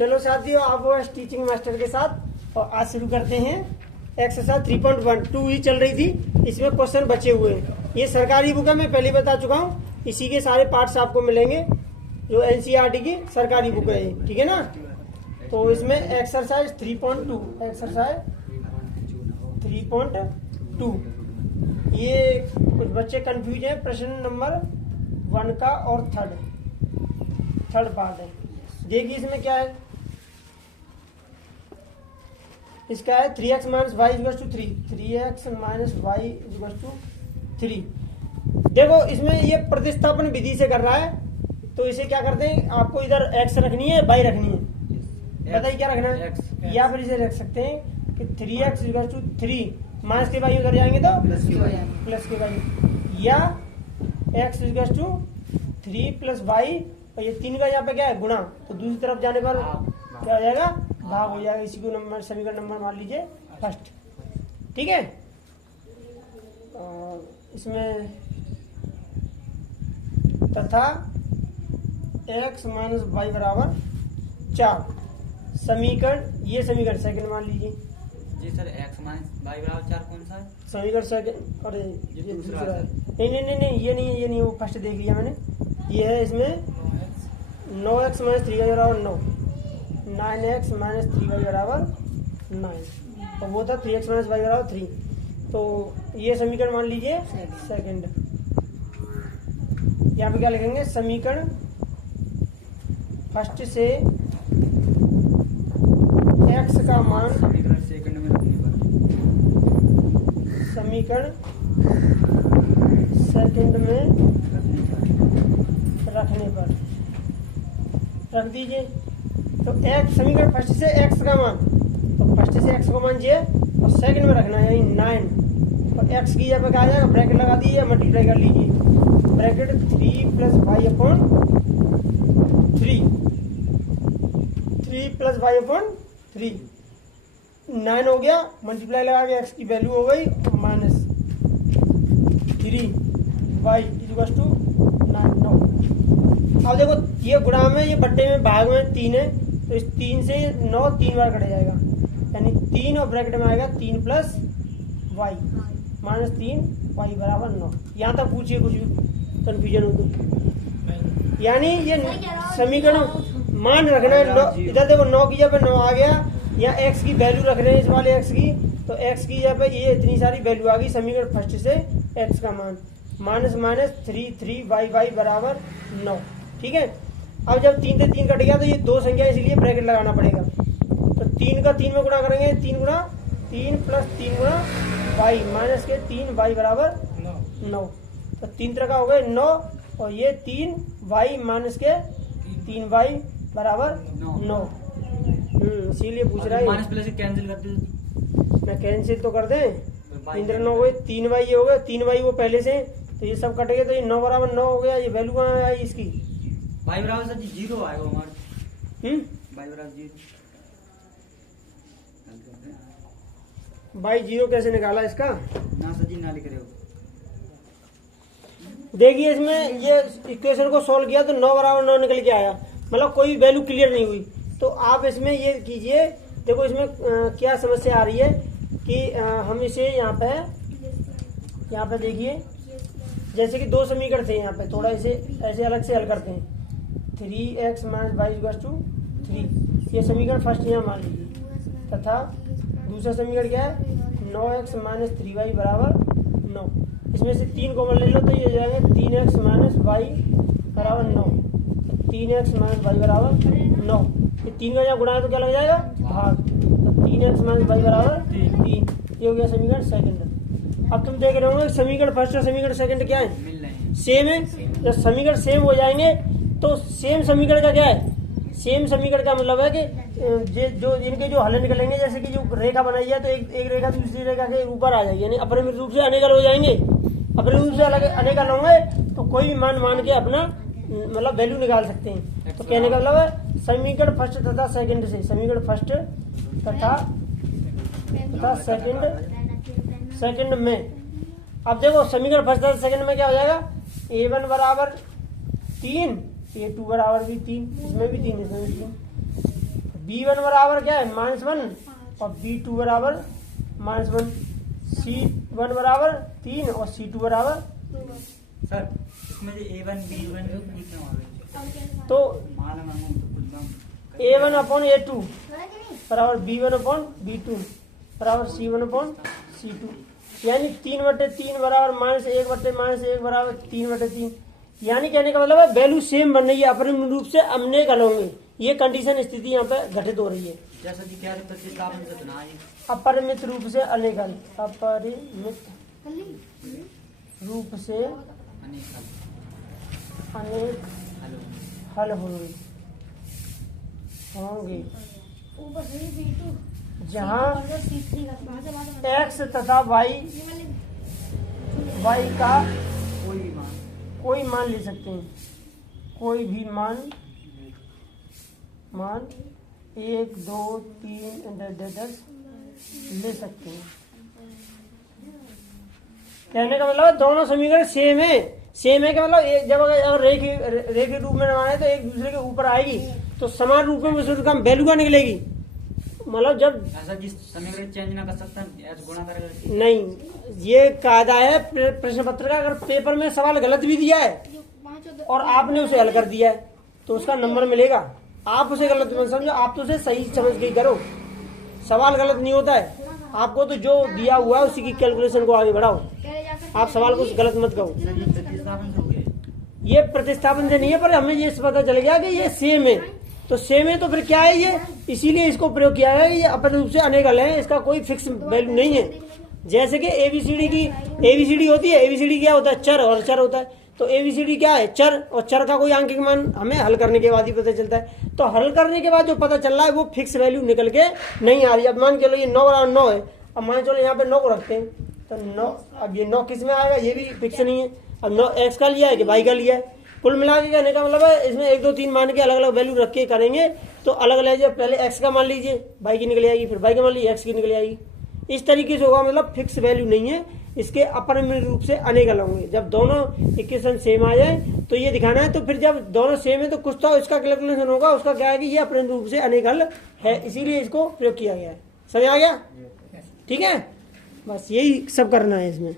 चलो साथियों, आप वो टीचिंग मास्टर के साथ और आज शुरू करते हैं एक्सरसाइज 3.1। 2 ही चल रही थी, इसमें क्वेश्चन बचे हुए हैं। ये सरकारी बुक है, मैं पहले बता चुका हूँ। इसी के सारे पार्ट्स आपको मिलेंगे, जो एनसीईआरटी की सरकारी बुक है, ठीक है ना। तो इसमें एक्सरसाइज 3.2, एक्सरसाइज 3.2, ये कुछ बच्चे कंफ्यूज हैं। प्रश्न नंबर 1 का और थर्ड पार्ट है। देखिए इसमें क्या है, इसका है 3x minus y equal to 3, 3x minus y equal to 3। देखो इसमें ये प्रतिस्थापन विधि से कर रहा है, तो इसे क्या करते हैं, आपको इधर x रखनी है, y रखनी है। बताइए क्या रखना है, या फिर इसे रख सकते हैं कि 3x इक्वल टू 3 माइनस के वाई उधर जाएंगे तो प्लस के वाई, या x equal to 3 plus y, और ये 3 का यहाँ पे क्या है गुणा, तो दूसरी तरफ जाने पर क्या हो जाएगा, भाग हो जाएगा। इसी को नंबर समीकरण नंबर मान लीजिए फर्स्ट, ठीक है। इसमें तथा x माइनस वाई बराबर 4 समीकरण, ये समीकरण सेकंड मान लीजिए जी सर। x माइनस वाई बराबर 4 कौन सा है समीकरण सेकंड? अरे ये दूसरा है। नहीं, ये नहीं है, वो फर्स्ट देख लिया मैंने। ये है इसमें 9x माइनस 3y बराबर 9, 9x माइनस 3y बराबर 9, और वो था 3x माइनस वाई बराबर 3। तो ये समीकरण मान लीजिए सेकंड। यहाँ पे क्या लिखेंगे, समीकरण फर्स्ट से x का मान समीकरण सेकंड में रखने पर, समीकरण सेकंड में रखने पर रख दीजिए। तो x समीकरण फर्स्ट से x का मान, तो फर्स्ट से x का मान जी और सेकंड में रखना है, यानी 9। तो x की जगह पे क्या आ जाएगा, ब्रैकेट लगा दीजिए, मल्टीप्लाई कर लीजिए। Bracket 3 plus y upon 3 plus y upon 3, 9 हो गया। मल्टीप्लाई लगा के x की वैल्यू हो गई माइनस 3 वाई इक्वल टू 9। अब देखो ये गुणा में, ये बट्टे में, भाग में 3 है, तो इस 3 से 9 3 बार कट जाएगा, यानी 3 और ब्रैकेट में आएगा 3 प्लस वाई माइनस 3 वाई बराबर 9। यहाँ तक पूछिए कुछ भी कंफ्यूजन हो तो, यानी ये समीकरण मान रखना है। इधर देखो 9 की जगह पे 9 आ गया, या x की वैल्यू रख रहे हैं, इस वाले x की, तो x की जगह पे ये इतनी सारी वैल्यू आ गई। समीकरण फर्स्ट से x का मान माइनस माइनस 3 वाई बराबर 9, ठीक है। अब जब 3 से 3 कट गया तो ये दो संख्या, इसलिए ब्रैकेट लगाना पड़ेगा। तो 3 का 3 में गुणा करेंगे, 3 गुणा 3 प्लस 3 गुणा वाई माइनस के 3 वाई बराबर 9। तो 3 तरह का हो गए 9, और ये 3 वाई माइनस के 3 वाई बराबर 9। इसीलिए पूछ रहा है, माइनस प्लस कैंसिल कर दे, मैं कैंसिल तो कर दें। 3 3 9 हो गए, 3 वाई ये हो गया, 3 वाई वो पहले से, तो ये सब कट गए, तो ये 9 बराबर 9 हो गया। ये वैल्यू कहाँ आई इसकी, वाई बराबर सर 0 आएगा हमारे, वाई बराबर 0। भाई 0 कैसे निकाला इसका, ना सर जी ना लिख रहे हो। देखिए इसमें ये इक्वेशन को सॉल्व किया तो 9 बराबर 9 निकल के आया, मतलब कोई वैल्यू क्लियर नहीं हुई। तो आप इसमें ये कीजिए, देखो इसमें क्या समस्या आ रही है कि हम इसे यहाँ पे देखिए, जैसे कि दो समीकरण थे यहाँ पे, थोड़ा इसे ऐसे अलग से हल करते हैं। 3x minus y equal to 3, ये समीकरण फर्स्ट यहाँ मान लीजिए, तथा दूसरा समीकरण क्या है, 9x माइनस 3y बराबर 9। इसमें से 3 कॉमन ले लो तो ये जाएगा 3x माइनस वाई बराबर 9, 3x माइनस वाई बराबर 9। ये 3 का यहाँ गुणा है तो क्या लग जाएगा, भाग, तो 3x माइनस वाई बराबर 3। ये हो गया समीकरण सेकंड। अब तुम देख रहे होंगे समीकरण फर्स्ट और समीकरण सेकंड क्या है, सेम है। जब समीकरण सेम हो जाएंगे तो सेम समीकरण का क्या है, सेम समीकरण का मतलब है कि जो इनके जो हल निकलेंगे, जैसे कि जो रेखा बनाई है तो एक रेखा दूसरी रेखा के ऊपर आ जाएगी, यानी अपरिमित रूप से अनेकल हो जाएंगे। अपरिमित रूप से अनेकल होंगे तो कोई भी मान के अपना मतलब वैल्यू निकाल सकते हैं। तो कहने का मतलब है समीकरण फर्स्ट तथा सेकंड से, समीकरण फर्स्ट तथा सेकंड में। अब देखो समीकरण फर्स्ट तथा सेकंड में क्या हो जाएगा, a1 बराबर 3, a2 बराबर भी 3, इसमें भी 3, इसमें भी 3। B1 बराबर क्या है -1 और B2 बराबर -1, C1 बराबर 3 और C2 बराबर। सर इसमें जो A1 B1 कितना होगा तो मान मांगू तो कुछ दाम A1 अपॉन A2 बराबर B1 अपॉन B2 बराबर C1 अपॉन C2, यानी 3/3 बराबर -1/-1 बराबर 3/3। यानी कहने का मतलब है वैल्यू सेम बन रही है, अपरिमित रूप से अनेक हल होंगे। ये कंडीशन स्थिति यहाँ पे घटित हो रही है। जैसा कि क्या प्रतिस्थापन से बनाए अपरिमित रूप से अनेक हल, अपरिमित रूप से अनेक अनेक हल हल होंगे जहाँ x तथा y का कोई भी मान कोई मान ले सकते हैं, कोई भी मान 1 2 3 10 ले सकते हैं। कहने का मतलब दोनों समीकरण सेम है का मतलब जब अगर रेखीय रूप में बनाए तो एक दूसरे के ऊपर आएगी तो समान रूप में उसका कम वैल्यू का निकलेगी। मतलब जब ऐसा जिस समीकरण चेंज ना कर सकता ऐसे गुणा करेगा नहीं, ये कायदा है प्रश्न पत्र का। अगर पेपर में सवाल गलत भी दिया है और आपने उसे हल कर दिया है तो उसका नंबर मिलेगा। आप उसे गलत मत समझो, आप तो उसे सही समझ के करो। सवाल गलत नहीं होता है, आपको तो जो दिया हुआ है उसी की कैलकुलेशन को आगे बढ़ाओ। आप सवाल को गलत मत कहो। प्रतिस्थापन से हो गए ये प्रतिस्थापन से नहीं है, पर हमें ये पता चल गया कि ये सेम है। तो सेम है तो फिर क्या है ये, इसीलिए इसको प्रयोग किया है। ये अपने रूप से अनेक हल है, इसका कोई फिक्स वैल्यू नहीं है। जैसे कि एबीसीडी होती है, एबीसीडी क्या होता है, चर और चर होता है। तो एबीसीडी क्या है, चर, और चर का कोई आंकिक मान हमें हल करने के बाद ही पता चलता है। तो हल करने के बाद जो पता चल रहा है वो फिक्स वैल्यू निकल के नहीं आ रही। अब मान के चलो ये 9 बराबर 9 है, अब मान चलो यहाँ पे 9 को रखते हैं तो 9, अब ये 9 किस में आएगा ये भी फिक्स नहीं है। अब 9 एक्स का लिया है कि वाई का लिया है। कुल मिला के कहने का मतलब है इसमें 1 2 3 मान के अलग अलग वैल्यू रख के करेंगे तो अलग अलग, पहले एक्स का मान लीजिए वाई की निकल आएगी, फिर वाई का मान लीजिए एक्स की निकल आएगी। इस तरीके से होगा, मतलब फिक्स वैल्यू नहीं है। इसके अपरिमित रूप से अनेक हल होंगे। जब दोनों इक्वेशन सेम आ जाए तो ये दिखाना है। तो फिर जब दोनों सेम है तो कुछ तो इसका कैलकुलेशन होगा, उसका क्या है कि ये अपरिमित रूप से अनेक हल है, इसीलिए इसको प्रयोग किया गया है। समझ आ गया? ठीक है, बस यही सब करना है इसमें।